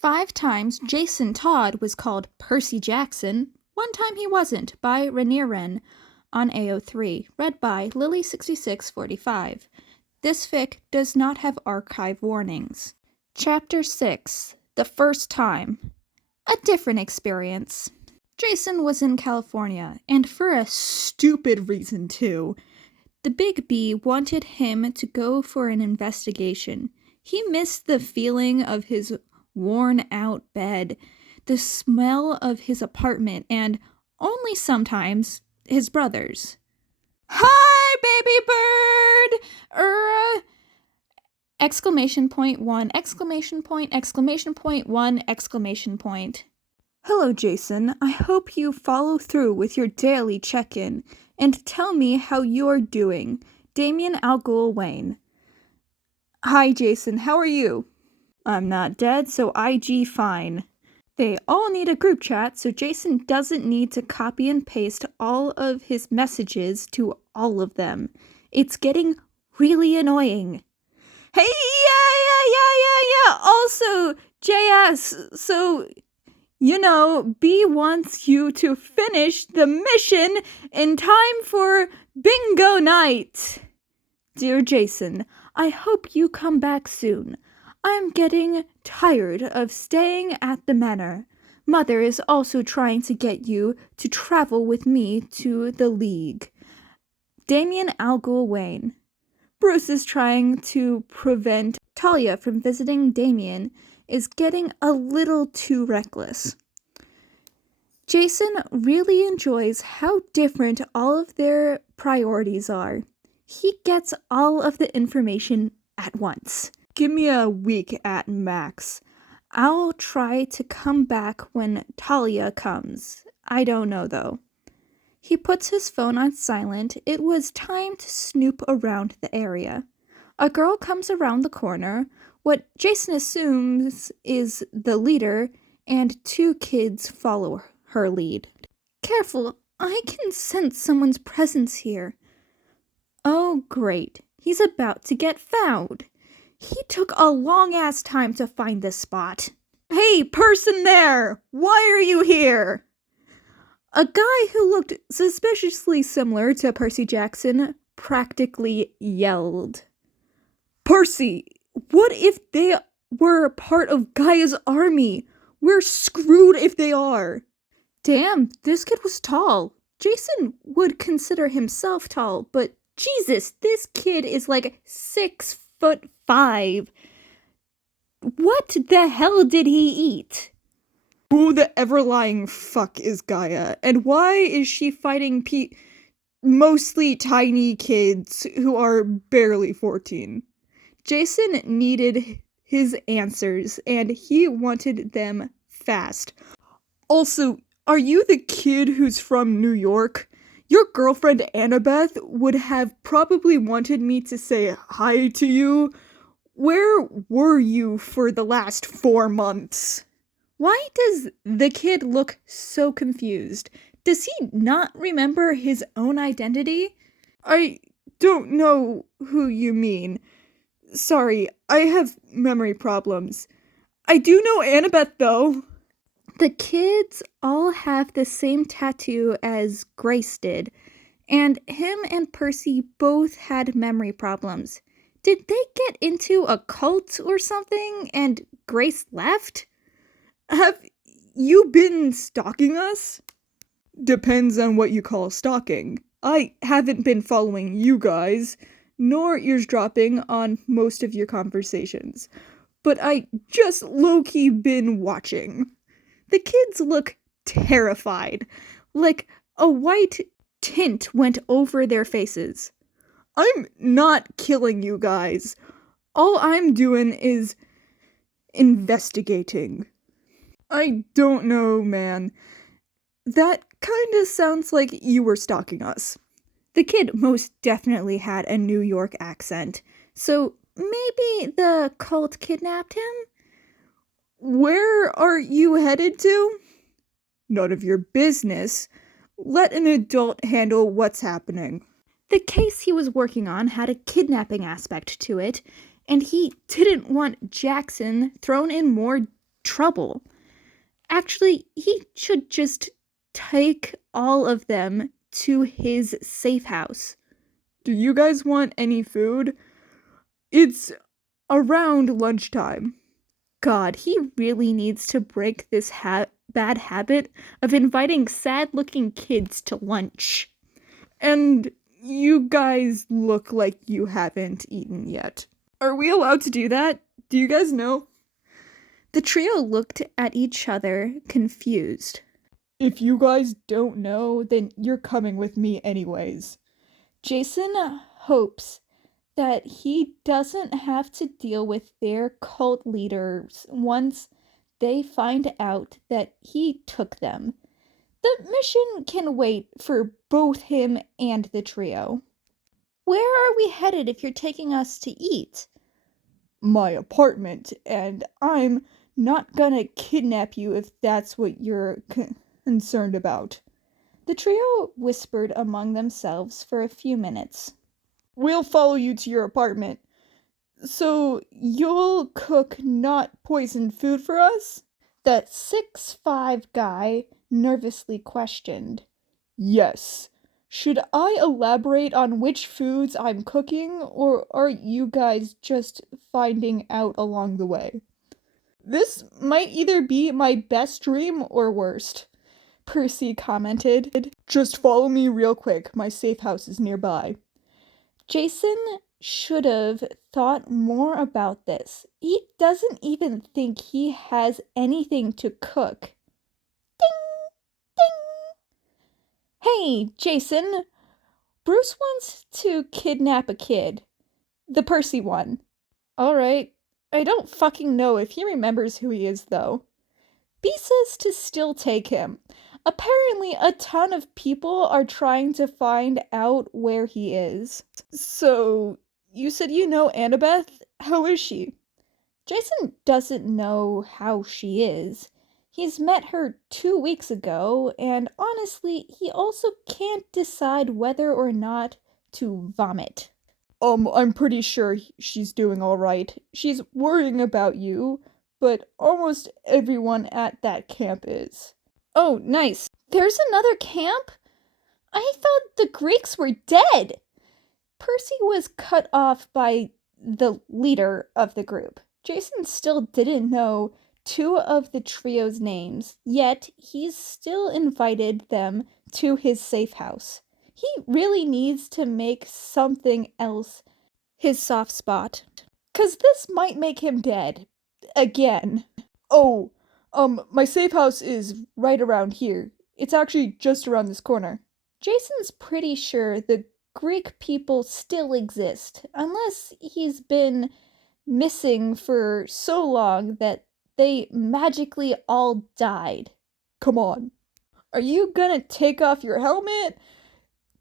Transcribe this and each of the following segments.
5 times Jason Todd was called Percy Jackson, one time he wasn't, by Rainier Wren on AO3, read by Lily6645. This fic does not have archive warnings. Chapter 6, The First Time. A different experience. Jason was in California, and for a stupid reason too. The Big B wanted him to go for an investigation. He missed the feeling of his worn-out bed, the smell of his apartment, and, only sometimes, his brothers. "Hi, baby bird! Exclamation point 1, exclamation point, exclamation point 1, exclamation point. Hello, Jason. I hope you follow through with your daily check-in, and tell me how you're doing. Damien Al Ghul Wayne. Hi, Jason. How are you? I'm not dead, so IG fine. They all need a group chat, so Jason doesn't need to copy and paste all of his messages to all of them. It's getting really annoying. Hey, yeah. Also, JS, so, B wants you to finish the mission in time for bingo night. Dear Jason, I hope you come back soon. I'm getting tired of staying at the manor. Mother is also trying to get you to travel with me to the League. Damien Al Ghul Wayne. Bruce is trying to prevent Talia from visiting Damien, is getting a little too reckless. Jason really enjoys how different all of their priorities are. He gets all of the information at once. Give me a week at max. I'll try to come back when Talia comes. I don't know though. He puts his phone on silent. It was time to snoop around the area. A girl comes around the corner, what Jason assumes is the leader, and 2 kids follow her lead. Careful, I can sense someone's presence here. Oh, great. He's about to get found. He took a long-ass time to find this spot. Hey, person there! Why are you here? A guy who looked suspiciously similar to Percy Jackson practically yelled. Percy, what if they were part of Gaia's army? We're screwed if they are. Damn, this kid was tall. Jason would consider himself tall, but Jesus, this kid is like 6'5". What the hell did he eat? Who the ever-lying fuck is Gaia, and why is she fighting mostly tiny kids who are barely 14? Jason needed his answers, and he wanted them fast. Also, are you the kid who's from New York? Your girlfriend Annabeth would have probably wanted me to say hi to you. Where were you for the last 4 months? Why does the kid look so confused? Does he not remember his own identity? I don't know who you mean. Sorry, I have memory problems. I do know Annabeth, though. The kids all have the same tattoo as Grace did, and him and Percy both had memory problems. Did they get into a cult or something, and Grace left? Have you been stalking us? Depends on what you call stalking. I haven't been following you guys, nor eavesdropping on most of your conversations, but I just low-key been watching. The kids look terrified, like a white tint went over their faces. I'm not killing you guys. All I'm doing is investigating. I don't know, man. That kinda sounds like you were stalking us. The kid most definitely had a New York accent, so maybe the cult kidnapped him? Where are you headed to? None of your business. Let an adult handle what's happening. The case he was working on had a kidnapping aspect to it, and he didn't want Jackson thrown in more trouble. Actually, he should just take all of them to his safe house. Do you guys want any food? It's around lunchtime. God, he really needs to break this bad habit of inviting sad-looking kids to lunch. And you guys look like you haven't eaten yet. Are we allowed to do that? Do you guys know? The trio looked at each other, confused. If you guys don't know, then you're coming with me anyways. Jason hopes that he doesn't have to deal with their cult leaders once they find out that he took them. The mission can wait for both him and the trio. Where are we headed if you're taking us to eat? My apartment, and I'm not gonna kidnap you if that's what you're concerned about. The trio whispered among themselves for a few minutes. We'll follow you to your apartment. So you'll cook not poisoned food for us? The 6'5" guy nervously questioned. Yes. Should I elaborate on which foods I'm cooking, or are you guys just finding out along the way? This might either be my best dream or worst, Percy commented. Just follow me real quick, my safe house is nearby. Jason should have thought more about this. He doesn't even think he has anything to cook. Ding! Ding! Hey, Jason! Bruce wants to kidnap a kid. The Percy one. Alright. I don't fucking know if he remembers who he is, though. B says to still take him. Apparently, a ton of people are trying to find out where he is. So, you said you know Annabeth? How is she? Jason doesn't know how she is. He's met her 2 weeks ago, and honestly, he also can't decide whether or not to vomit. I'm pretty sure she's doing alright. She's worrying about you, but almost everyone at that camp is. Oh, nice. There's another camp? I thought the Greeks were dead. Percy was cut off by the leader of the group. Jason still didn't know 2 of the trio's names, yet he's still invited them to his safe house. He really needs to make something else his soft spot, 'cause this might make him dead. Again. Oh, my safe house is right around here. It's actually just around this corner. Jason's pretty sure the Greek people still exist, unless he's been missing for so long that they magically all died. Come on. Are you gonna take off your helmet?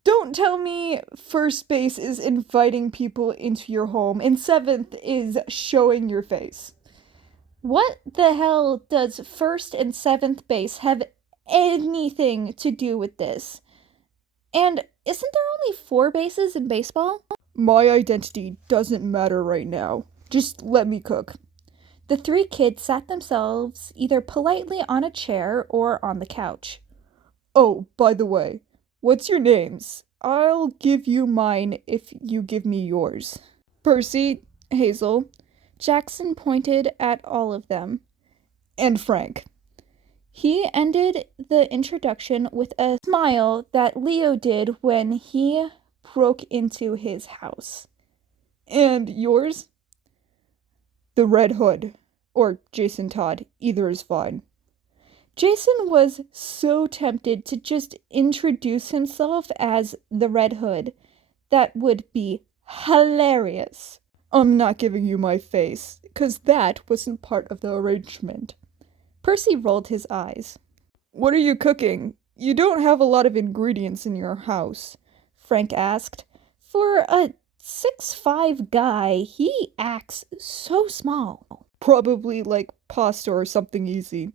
Don't tell me first base is inviting people into your home and 7th is showing your face. What the hell does first and 7th base have anything to do with this? And isn't there only 4 bases in baseball? My identity doesn't matter right now. Just let me cook. The 3 kids sat themselves either politely on a chair or on the couch. Oh, by the way, what's your names? I'll give you mine if you give me yours. Percy, Hazel. Jackson pointed at all of them. And Frank. He ended the introduction with a smile that Leo did when he broke into his house. And yours? The Red Hood. Or Jason Todd. Either is fine. Jason was so tempted to just introduce himself as the Red Hood. That would be hilarious. I'm not giving you my face, 'cause that wasn't part of the arrangement. Percy rolled his eyes. What are you cooking? You don't have a lot of ingredients in your house, Frank asked. For a 6'5" guy, he acts so small. Probably like pasta or something easy.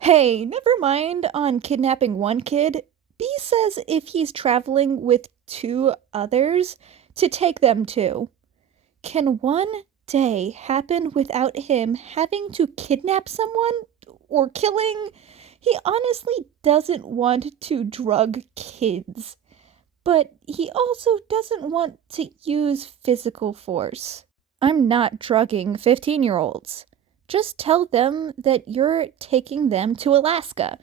Hey, never mind on kidnapping one kid. B says if he's traveling with 2 others, to take them too. Can one day happen without him having to kidnap someone or killing. He honestly doesn't want to drug kids, but he also doesn't want to use physical force. I'm not drugging 15-year-olds. Just tell them that you're taking them to Alaska.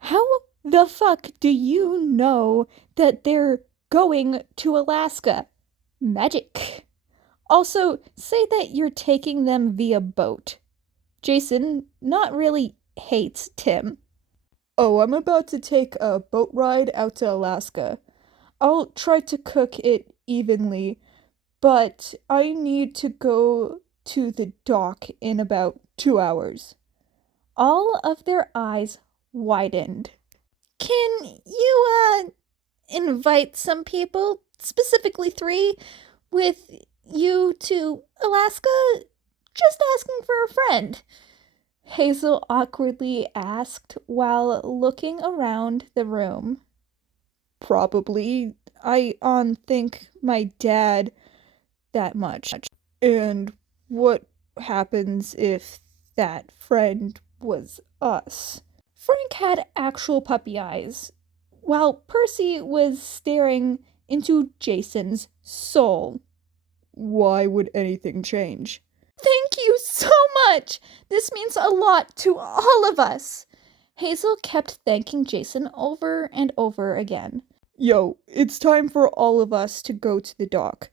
How the fuck do you know that they're going to Alaska? Magic. Also, say that you're taking them via boat. Jason not really hates Tim. Oh, I'm about to take a boat ride out to Alaska. I'll try to cook it evenly, but I need to go to the dock in about 2 hours. All of their eyes widened. Can you, invite some people, specifically 3, with you to Alaska? Just asking for a friend. Hazel awkwardly asked while looking around the room. Probably. I think my dad that much. And what happens if that friend was us? Frank had actual puppy eyes, while Percy was staring into Jason's soul. Why would anything change? Thank you so much! This means a lot to all of us! Hazel kept thanking Jason over and over again. Yo, it's time for all of us to go to the dock.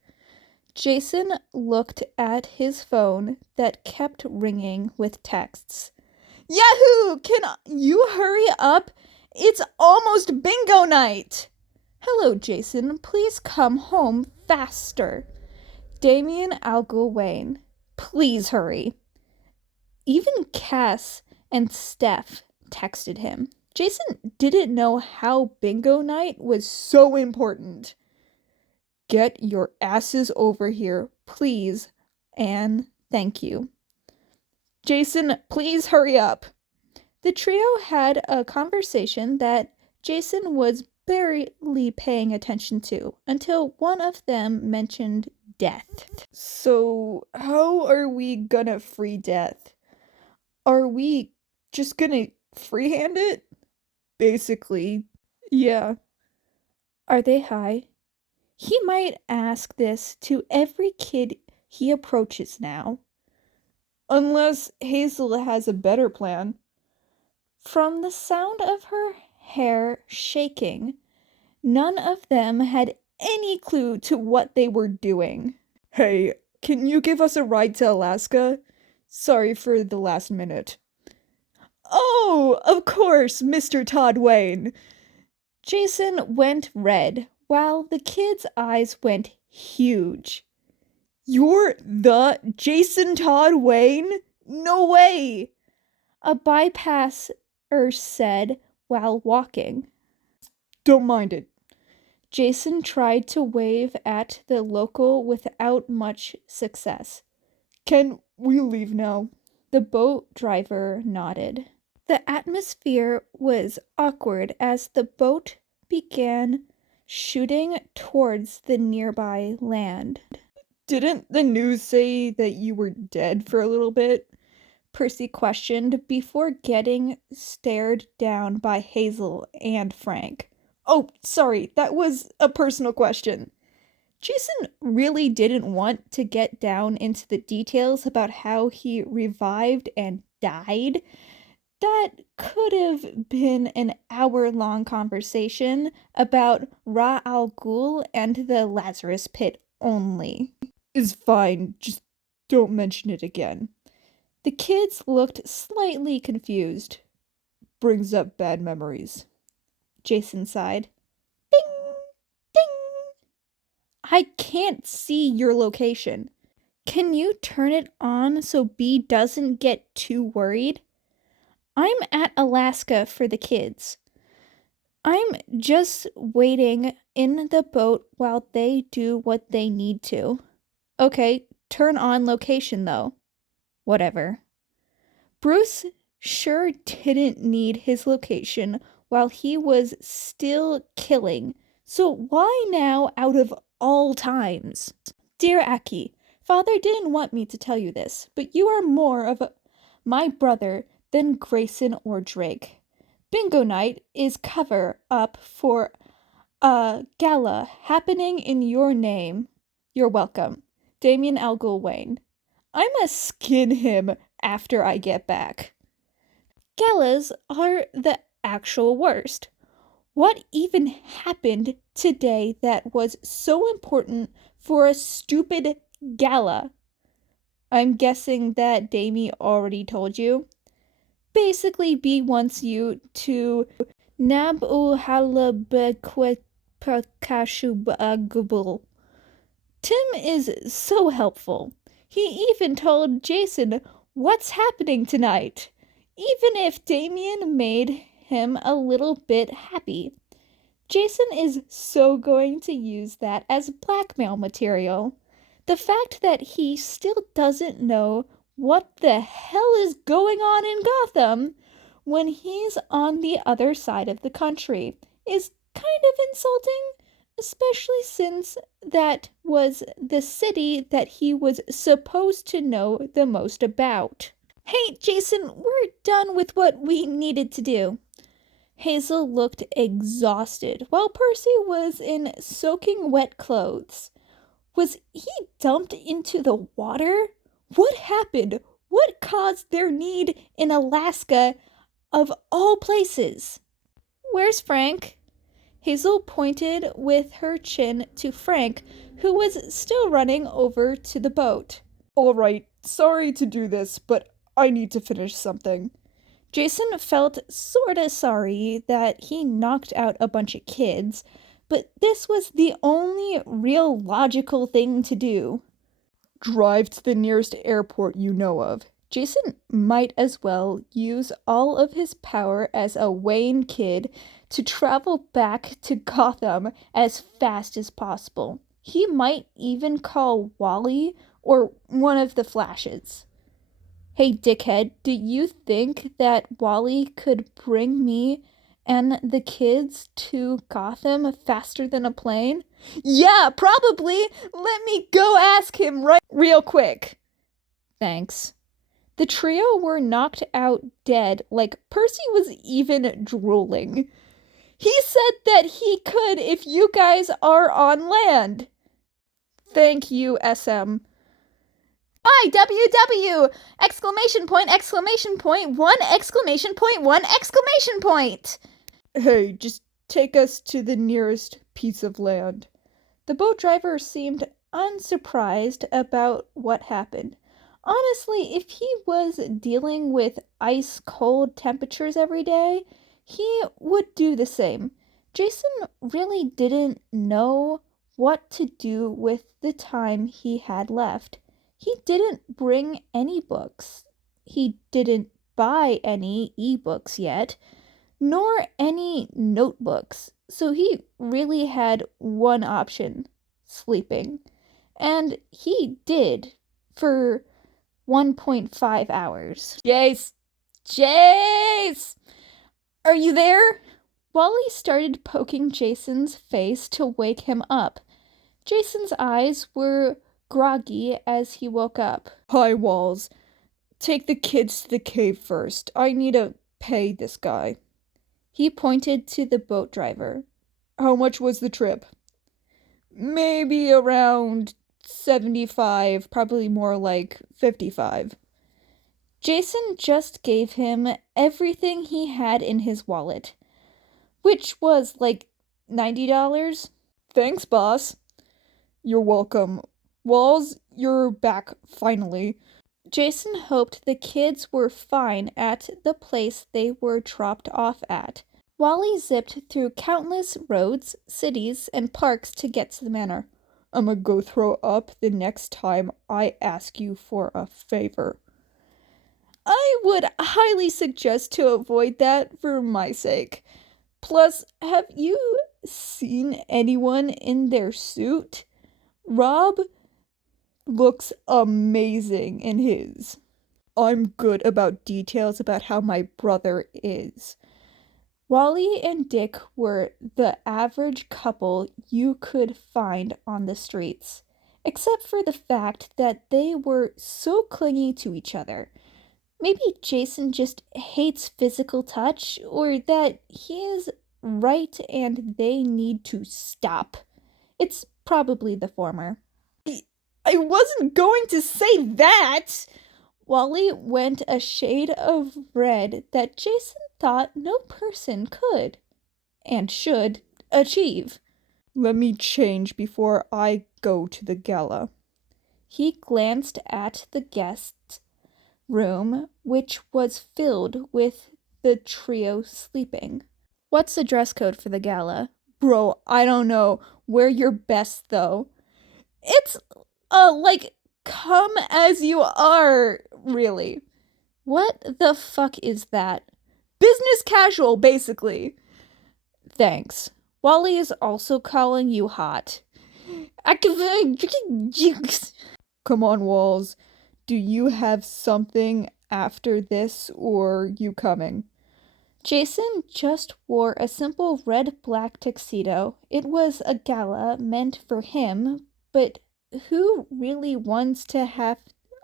Jason looked at his phone that kept ringing with texts. Yahoo! Can you hurry up? It's almost bingo night! Hello, Jason. Please come home faster. Damien Algal Wayne. Please hurry. Even Cass and Steph texted him. Jason didn't know how bingo night was so important. Get your asses over here, please, and thank you. Jason, please hurry up. The trio had a conversation that Jason was barely paying attention to until one of them mentioned death. So, how are we gonna free Death? Are we just gonna freehand it? Basically, yeah. Are they high? He might ask this to every kid he approaches now. Unless Hazel has a better plan. From the sound of her hair shaking, none of them had any clue to what they were doing. Hey, can you give us a ride to Alaska? Sorry for the last minute. Oh, of course, Mr. Todd Wayne. Jason went red while the kids' eyes went huge. You're the Jason Todd Wayne? No way! A bypasser said while walking. Don't mind it. Jason tried to wave at the local without much success. Can we leave now? The boat driver nodded. The atmosphere was awkward as the boat began shooting towards the nearby land. Didn't the news say that you were dead for a little bit? Percy questioned before getting stared down by Hazel and Frank. Oh, sorry, that was a personal question. Jason really didn't want to get down into the details about how he revived and died. That could have been an hour-long conversation about Ra al Ghul and the Lazarus Pit only. Is fine, just don't mention it again. The kids looked slightly confused. Brings up bad memories. Jason sighed. Ding! Ding! I can't see your location. Can you turn it on so B doesn't get too worried? I'm at Alaska for the kids. I'm just waiting in the boat while they do what they need to. Okay, turn on location though. Whatever. Bruce sure didn't need his location while he was still killing, so why now out of all times? Dear Aki, Father didn't want me to tell you this, but you are more of my brother than Grayson or Drake. Bingo night is cover up for a gala happening in your name. You're welcome. Damien Algol Wayne. I'ma skin him after I get back. Galas are the actual worst. What even happened today that was so important for a stupid gala? I'm guessing that Damie already told you. Basically, B wants you to nab u halabekwepakashubagubul. Tim is so helpful. He even told Jason what's happening tonight, even if Damien made him a little bit happy. Jason is so going to use that as blackmail material. The fact that he still doesn't know what the hell is going on in Gotham when he's on the other side of the country is kind of insulting, especially since that was the city that he was supposed to know the most about. Hey, Jason, we're done with what we needed to do. Hazel looked exhausted while Percy was in soaking wet clothes. Was he dumped into the water? What happened? What caused their need in Alaska, of all places? Where's Frank? Hazel pointed with her chin to Frank, who was still running over to the boat. All right, sorry to do this, but I need to finish something. Jason felt sorta sorry that he knocked out a bunch of kids, but this was the only real logical thing to do. Drive to the nearest airport you know of. Jason might as well use all of his power as a Wayne kid to travel back to Gotham as fast as possible. He might even call Wally or one of the Flashes. Hey, dickhead, do you think that Wally could bring me and the kids to Gotham faster than a plane? Yeah, probably. Let me go ask him real quick. Thanks. The trio were knocked out dead, like Percy was even drooling. He said that he could if you guys are on land. Thank you, SM. IWW! Exclamation point, exclamation point, one exclamation point, one exclamation point! Hey, just take us to the nearest piece of land. The boat driver seemed unsurprised about what happened. Honestly, if he was dealing with ice-cold temperatures every day, he would do the same. Jason really didn't know what to do with the time he had left. He didn't bring any books. He didn't buy any ebooks yet, nor any notebooks. So he really had one option: sleeping. And he did for 1.5 hours. Jace! Are you there? Wally started poking Jason's face to wake him up. Jason's eyes were groggy as he woke up. Hi, Walls. Take the kids to the cave first. I need to pay this guy. He pointed to the boat driver. How much was the trip? Maybe around 75, probably more like 55. Jason just gave him everything he had in his wallet, which was like $90. Thanks, boss. You're welcome. Walls, you're back, finally. Jason hoped the kids were fine at the place they were dropped off at. Wally zipped through countless roads, cities, and parks to get to the manor. I'ma go throw up the next time I ask you for a favor. I would highly suggest to avoid that for my sake. Plus, have you seen anyone in their suit? Rob looks amazing in his. I'm good about details about how my brother is. Wally and Dick were the average couple you could find on the streets. except for the fact that they were so clingy to each other. Maybe Jason just hates physical touch, or that he is right and they need to stop. It's probably the former. I wasn't going to say that! Wally went a shade of red that Jason thought no person could and should achieve. Let me change before I go to the gala. He glanced at the guest room, which was filled with the trio sleeping. What's the dress code for the gala? Bro, I don't know. Wear your best, though. It's, like, come as you are, really. What the fuck is that? Business casual, basically. Thanks. Wally is also calling you hot. Come on, Walls. Do you have something after this, or you coming? Jason just wore a simple red-black tuxedo. It was a gala meant for him, but who really wants to have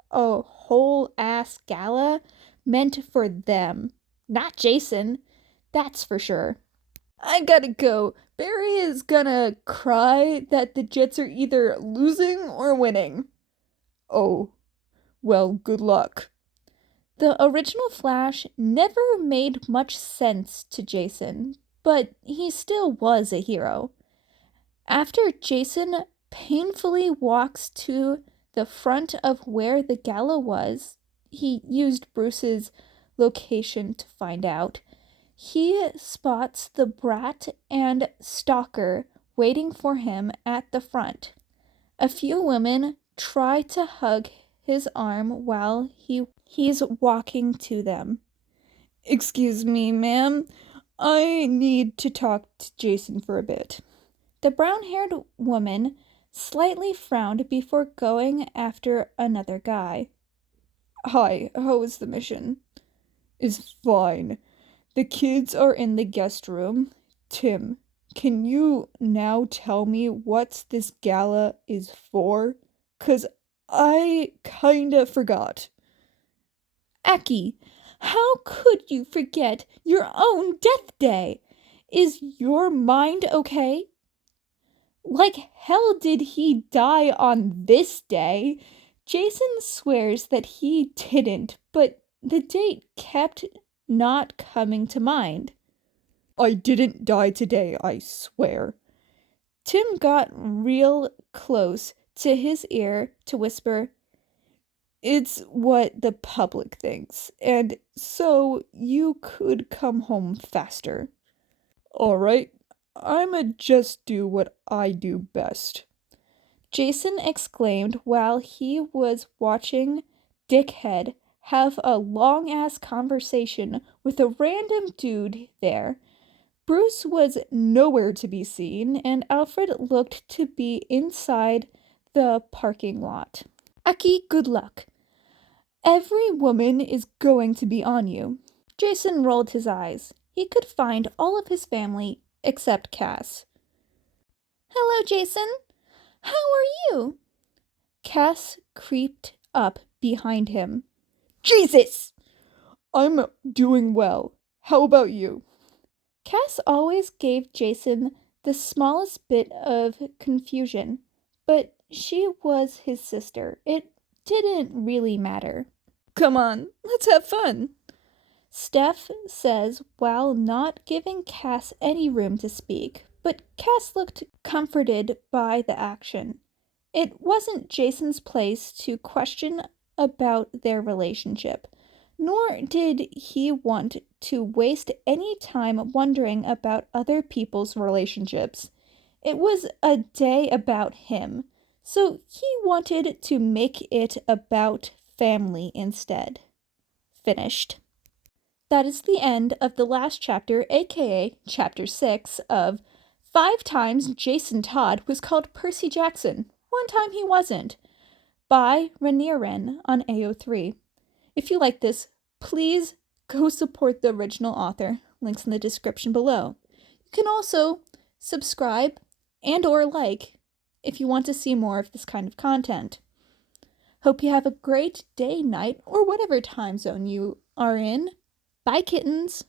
a whole-ass gala meant for them? Not Jason, that's for sure. I gotta go. Barry is gonna cry that the Jets are either losing or winning. Oh, well, good luck. The original Flash never made much sense to Jason, but he still was a hero. After Jason painfully walks to the front of where the gala was, he used Bruce's location to find out. He spots the Brat and Stalker waiting for him at the front. A few women try to hug his arm while he's walking to them. Excuse me, ma'am. I need to talk to Jason for a bit. The brown-haired woman slightly frowned before going after another guy. Hi, how was the mission? Is fine. The kids are in the guest room. Tim, can you now tell me what this gala is for? 'Cause I kinda forgot. Aki, how could you forget your own death day? Is your mind okay? Like hell did he die on this day? Jason swears that he didn't, but the date kept not coming to mind. I didn't die today, I swear. Tim got real close to his ear to whisper, It's what the public thinks, and so you could come home faster. All right, I'ma just do what I do best. Jason exclaimed while he was watching Dickhead have a long-ass conversation with a random dude there. Bruce was nowhere to be seen, and Alfred looked to be inside the parking lot. Aki, good luck. Every woman is going to be on you. Jason rolled his eyes. He could find all of his family except Cass. Hello, Jason. How are you? Cass creeped up behind him. Jesus! I'm doing well. How about you? Cass always gave Jason the smallest bit of confusion, but she was his sister. It didn't really matter. Come on, let's have fun. Steph says while not giving Cass any room to speak, but Cass looked comforted by the action. It wasn't Jason's place to question about their relationship, nor did he want to waste any time wondering about other people's relationships. It was a day about him, so he wanted to make it about family instead. Finished. That is the end of the last chapter, aka Chapter 6 of 5 Times Jason Todd Was Called Percy Jackson, One Time He Wasn't, by Ranieren on AO3. If you like this, please go support the original author. Links in the description below. You can also subscribe and or like if you want to see more of this kind of content. Hope you have a great day, night, or whatever time zone you are in. Bye, kittens!